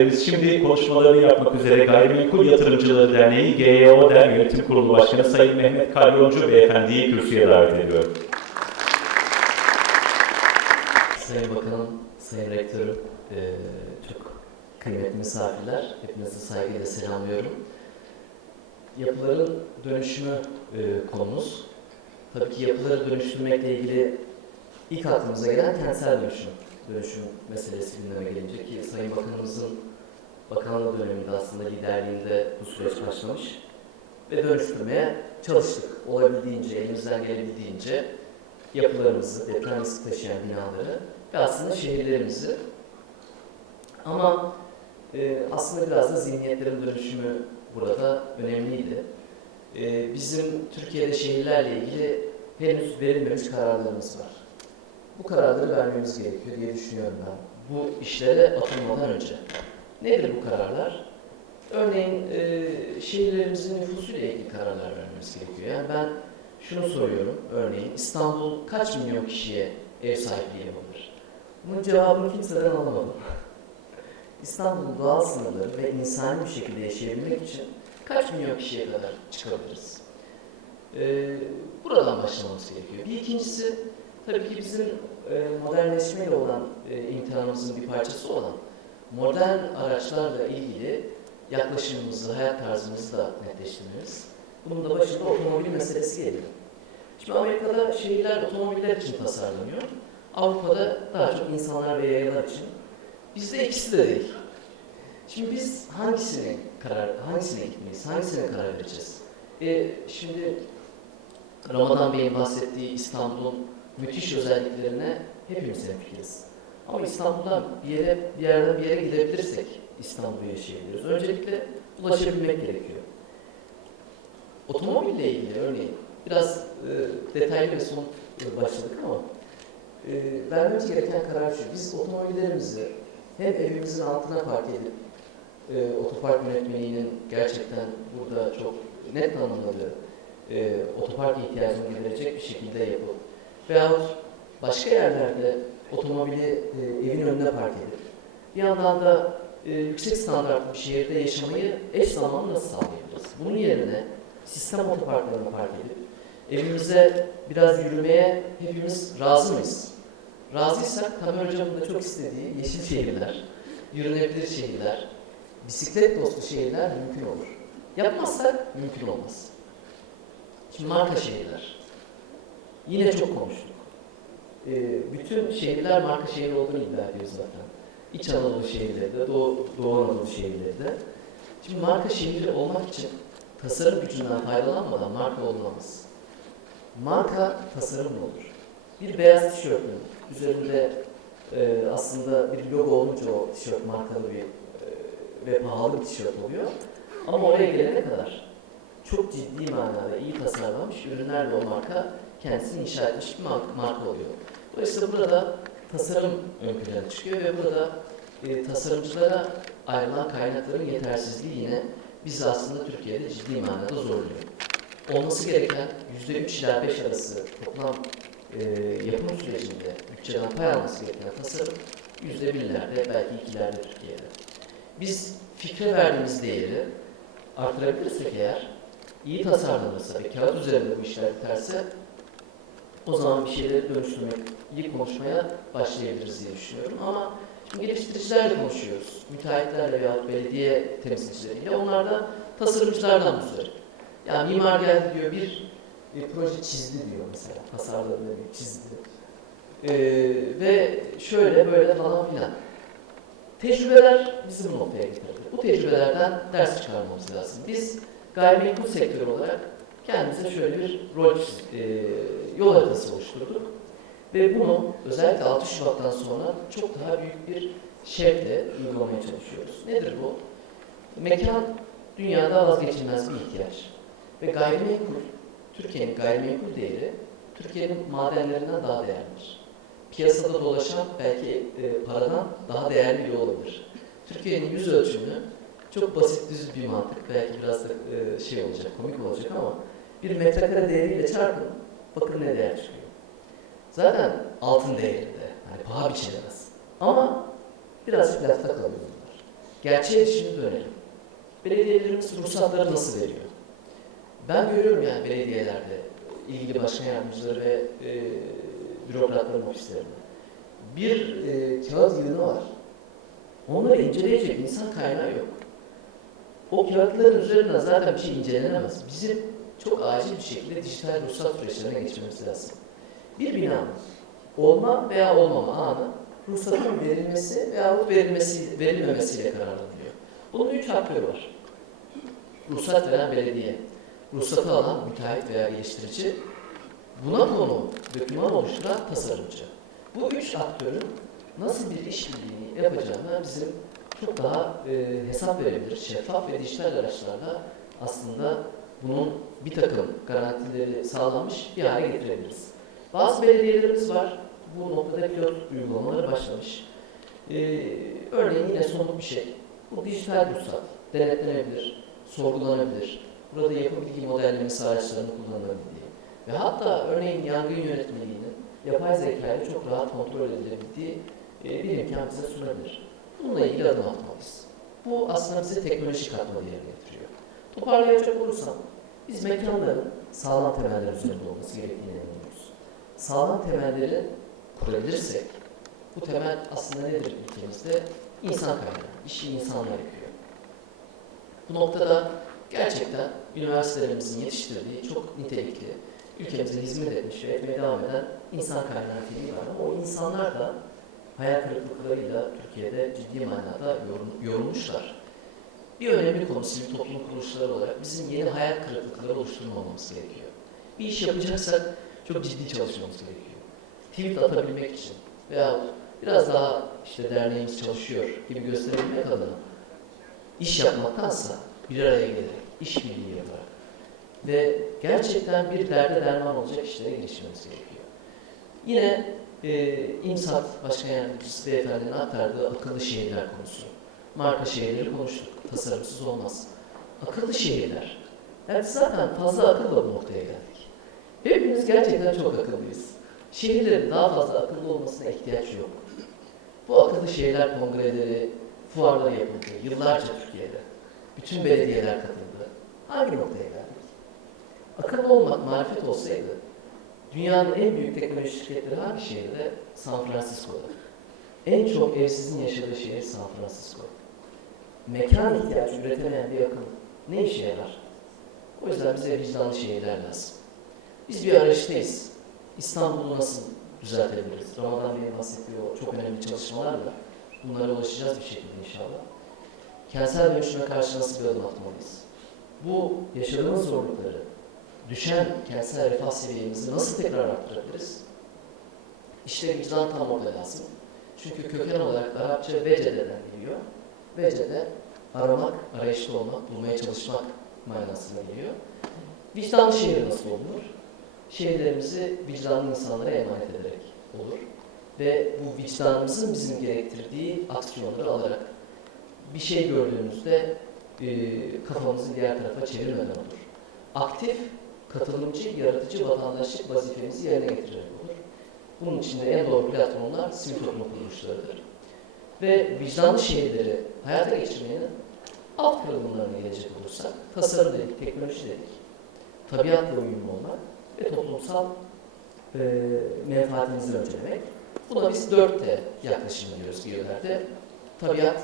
Biz şimdi konuşmalarını yapmak üzere Gayrimenkul Yatırımcıları Derneği GYO Der Yönetim Kurulu Başkanı Sayın Mehmet Kalyoncu Beyefendi'yi kürsüye davet ediyorum. Sayın Bakanım, Sayın Rektörüm, eee, çok kıymetli misafirler, hepinizi saygıyla selamlıyorum. Yapıların dönüşümü eee, konumuz. Tabii ki yapıları dönüştürmekle ilgili ilk aklımıza gelen kentsel dönüşüm, dönüşüm meselesi gündeme gelince ki Sayın Bakanımızın bakanlığı döneminde aslında liderliğinde bu süreç başlamış ve dönüştürmeye çalıştık. Olabildiğince, elimizden gelebildiğince yapılarımızı, deprem riski taşıyan binaları ve aslında şehirlerimizi. Ama e, aslında biraz da zihniyetlerin dönüşümü burada önemliydi. E, bizim Türkiye'de şehirlerle ilgili henüz verilmemiş kararlarımız var. Bu kararları vermemiz gerekiyor diye düşünüyorum ben. Bu işlere atılmadan önce. Nedir bu kararlar? Örneğin e, şehirlerimizin nüfusuyla ilgili kararlar vermemiz gerekiyor. Yani ben şunu soruyorum örneğin İstanbul kaç milyon kişiye ev sahipliği yapabilir? Bunun cevabını kimseden alamadım. İstanbul'un doğal sınırları ve insani bir şekilde yaşayabilmek için kaç milyon kişiye kadar çıkabiliriz? Ee, buradan başlamamız gerekiyor. Bir ikincisi tabii ki bizim e, modernleşmeyle olan e, imtihanımızın bir parçası olan modern araçlarla ilgili yaklaşımımızı, hayat tarzımızı da netleştirmemiz. Bunun da başında otomobil meselesi geliyor. Şimdi Amerika'da şehirler otomobiller için tasarlanıyor. Avrupa'da daha çok insanlar ve yayalar için. Bizde ikisi de değil. Şimdi biz hangisine karar, hangisine gitmeyiz, hangisine karar vereceğiz? E, şimdi Ramazan Bey'in bahsettiği İstanbul'un müthiş özelliklerine hepimiz hemfikiriz. Ama İstanbul'dan bir yere, bir yerden bir yere gidebilirsek İstanbul'u yaşayabiliriz. Öncelikle ulaşabilmek gerekiyor. Otomobille ilgili örneğin biraz e, detaylı ve e, başladık ama e, vermemiz gereken karar şu. Biz otomobillerimizi hem evimizin altına park edip e, otopark yönetmeliğinin gerçekten burada çok net tanımladığı e, otopark ihtiyacını giderecek bir şekilde yapıp veyahut başka yerlerde otomobili e, evin önüne park edip bir yandan da e, yüksek standartlı bir şehirde yaşamayı eş zamanlı nasıl sağlayabiliriz? Bunun yerine sistem otoparklarını park edip evimize biraz yürümeye hepimiz razı mıyız? Razıysak Tamer Hocam'ın da çok istediği yeşil şehirler, yürünebilir şehirler, bisiklet dostu şehirler mümkün olur. Yapmazsak mümkün olmaz. Şimdi marka şehirler. Yine çok konuştuk. Ee, bütün şehirler marka şehri olduğunu iddia ediyor zaten. İç Anadolu şehirleri de, Doğu, Doğu Anadolu şehirleri de. Şimdi marka şehri olmak için tasarım gücünden faydalanmadan marka olmamız. Marka tasarımla olur. Bir beyaz tişörtün üzerinde e, aslında bir logo olunca o tişört markalı bir e, ve pahalı bir tişört oluyor. Ama oraya gelene kadar çok ciddi manada iyi tasarlanmış ürünlerle o marka kendisini inşa etmiş bir marka, marka oluyor. Dolayısıyla burada tasarım ön plana çıkıyor ve burada e, tasarımcılara ayrılan kaynakların yetersizliği yine bizi aslında Türkiye'de ciddi manada zorluyor. Olması gereken %3 ila 5 arası toplam e, yapım sürecinde bütçeden pay alması gereken tasarım %1'lerde belki 2'lerde Türkiye'de. Biz fikre verdiğimiz değeri artırabilirsek eğer, iyi tasarlanırsa ve kağıt üzerinde bu işler biterse o zaman bir şeyleri dönüştürmek, iyi konuşmaya başlayabiliriz diye düşünüyorum. Ama şimdi geliştiricilerle konuşuyoruz. Müteahhitlerle veya belediye temsilcileriyle. Onlar da tasarımcılardan müzdarip. Yani mimar geldi diyor bir e, proje çizdi diyor mesela. Tasarladı diyor, çizdi. Ee, ve şöyle böyle falan filan. Tecrübeler bizi bu noktaya getirdi. Bu tecrübelerden ders çıkarmamız lazım. Biz gayrimenkul sektörü olarak kendimize şöyle bir rol, e, yol haritası oluşturduk. Ve bunu özellikle 6 Şubat'tan sonra çok daha büyük bir şevkle uygulamaya çalışıyoruz. Nedir bu? Mekan dünyada vazgeçilmez bir ihtiyaç. Ve gayrimenkul, Türkiye'nin gayrimenkul değeri Türkiye'nin madenlerinden daha değerlidir. Piyasada dolaşan belki e, paradan daha değerli bile olabilir. Türkiye'nin yüz ölçümü çok basit düz bir mantık. Belki biraz da e, şey olacak, komik olacak ama bir metrekare değeriyle çarpın, bakın ne değer çıkıyor. Zaten altın değerinde, yani paha biçilemez. Ama birazcık lafta kalıyor bunlar. Gerçeğe şimdi dönelim. Belediyelerimiz ruhsatları nasıl veriyor? Ben görüyorum yani belediyelerde ilgili başkan yardımcıları ve e, bürokratların ofislerinde. Bir e, kağıt yığını var. Onları inceleyecek insan kaynağı yok. O kağıtların üzerinden zaten bir şey incelenemez. Bizim çok acil bir şekilde dijital ruhsat süreçlerine geçmemiz lazım. Bir binanın olma veya olmama anı ruhsatın verilmesi veya verilmesi, verilmemesiyle kararlanıyor. Bunun üç aktörü var. Ruhsat veren belediye, ruhsatı alan müteahhit veya geliştirici, buna konu doküman oluşturan tasarımcı. Bu üç aktörün nasıl bir işbirliğini yapacağına bizim çok daha e, hesap verebilir. Şeffaf ve dijital araçlarla aslında bunun bir takım garantileri sağlanmış bir hale getirebiliriz. Bazı belediyelerimiz var. Bu noktada pilot uygulamaları başlamış. Ee, örneğin yine somut bir şey. Bu dijital ruhsat denetlenebilir, sorgulanabilir. Burada yapı bilgi modellemesi araçlarını kullanılabildiği ve hatta örneğin yangın yönetmeliğinin yapay zeka ile çok rahat kontrol edilebildiği e, bir imkan bize sunabilir. Bununla ilgili adım atmalıyız. Bu aslında bize teknoloji katma değeri getiriyor. Toparlayacak olursam, biz mekanların sağlam temeller üzerinde olması gerektiğine inanıyoruz. Sağlam temelleri kurabilirsek, bu temel aslında nedir ülkemizde? İnsan kaynağı, işi insanlar yapıyor. Bu noktada gerçekten üniversitelerimizin yetiştirdiği çok nitelikli, ülkemize hizmet etmiş ve etmeye devam eden insan kaynağı filmi var. Ama o insanlar da hayal kırıklıklarıyla Türkiye'de ciddi manada yorulmuşlar. Bir önemli konu sivil toplum kuruluşları olarak bizim yeni hayal kırıklıkları oluşturmamamız gerekiyor. Bir iş yapacaksak çok ciddi çalışmamız gerekiyor. Tweet atabilmek için veya biraz daha işte derneğimiz çalışıyor gibi gösterebilmek adına iş yapmaktansa bir araya gelerek, işbirliği yaparak ve gerçekten bir derde derman olacak işlere girişmemiz gerekiyor. Yine e, İmsat Başkan Yardımcısı Beyefendinin aktardığı akıllı şehirler konusu. Marka şehirleri konuştuk. Tasarımsız olmaz. Akıllı şehirler. Yani zaten fazla akılla bu noktaya geldik. Hepimiz gerçekten çok akıllıyız. Şehirlerin daha fazla akıllı olmasına ihtiyaç yok. Bu akıllı şehirler kongreleri, fuarları yapıldı. Yıllarca Türkiye'de. Bütün belediyeler katıldı. Hangi noktaya geldik? Akıllı olmak marifet olsaydı dünyanın en büyük teknoloji şirketleri hangi şehirde? San Francisco'da. En çok evsizin yaşadığı şehir San Francisco. Mekan ihtiyacı üretemeyen bir akıl ne işe yarar? O yüzden bize vicdanlı şehirler lazım. Biz bir arayıştayız. İstanbul'u nasıl düzeltebiliriz? Ramazan Bey'in bahsettiği o çok önemli çalışmalarla bunlara ulaşacağız bir şekilde inşallah. Kentsel dönüşüme karşı nasıl bir adım atmalıyız? Bu yaşadığımız zorlukları, düşen kentsel refah seviyemizi nasıl tekrar arttırabiliriz? İşte vicdan tam orada lazım. Çünkü köken olarak Arapça vecede'den geliyor. Vecede aramak, arayışta olmak, bulmaya çalışmak manasına geliyor. Vicdanlı şehir nasıl olunur? Şehirlerimizi vicdanlı insanlara emanet ederek olur. Ve bu vicdanımızın bizim gerektirdiği aksiyonları alarak bir şey gördüğümüzde e, kafamızı diğer tarafa çevirmeden olur. Aktif, katılımcı, yaratıcı vatandaşlık vazifemizi yerine getirerek olur. Bunun için de en doğru platformlar sivil toplum kuruluşlarıdır. Ve vicdanlı şehirleri hayata geçirmenin alt kırılımlarına gelecek olursak, tasarım dedik, teknoloji dedik, tabiatla uyumlu olmak ve toplumsal e, menfaatimizi öncelemek. Buna biz 4T yaklaşım diyoruz biyolerde. Tabiat,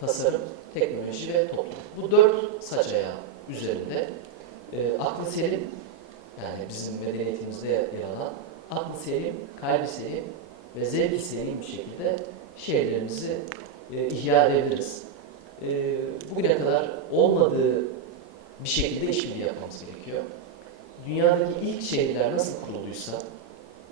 tasarım, teknoloji ve toplum. Bu dört saç ayağı üzerinde e, aklı selim, yani bizim medeniyetimizde yer alan aklı selim, kalbi selim ve zevki selim bir şekilde şehirlerimizi e, ihya edebiliriz. E, bugüne kadar olmadığı bir şekilde işbirliği yapmamız gerekiyor. Dünyadaki ilk şehirler nasıl kurulduysa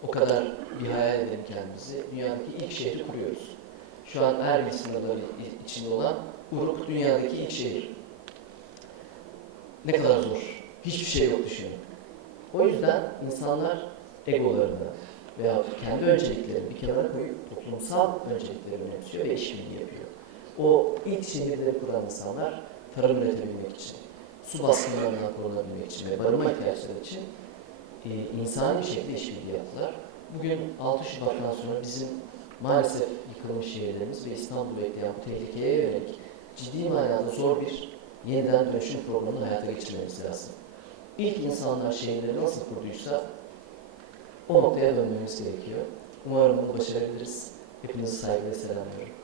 o kadar bir hayal edelim kendimizi. Dünyadaki ilk şehri kuruyoruz. Şu an Erbil sınırları içinde olan Uruk dünyadaki ilk şehir. Ne kadar zor. Hiçbir şey yok düşünün. O yüzden insanlar egolarını veya kendi önceliklerini bir kenara koyup toplumsal öncelikleri önemsiyor ve işbirliği yapıyor. O ilk şehirleri kuran insanlar tarım üretebilmek için, su baskınlarından korunabilmek için ve barınma ihtiyaçları için e, insani bir şekilde işbirliği yaptılar. Bugün 6 Şubat'tan sonra bizim maalesef yıkılmış şehirlerimiz ve İstanbul'u bekleyen bu tehlikeye yönelik ciddi manada zor bir yeniden dönüşüm programını hayata geçirmemiz lazım. İlk insanlar şehirleri nasıl kurduysa o noktaya dönmemiz gerekiyor. Umarım bunu başarabiliriz. Hepinizi saygıyla selamlıyorum.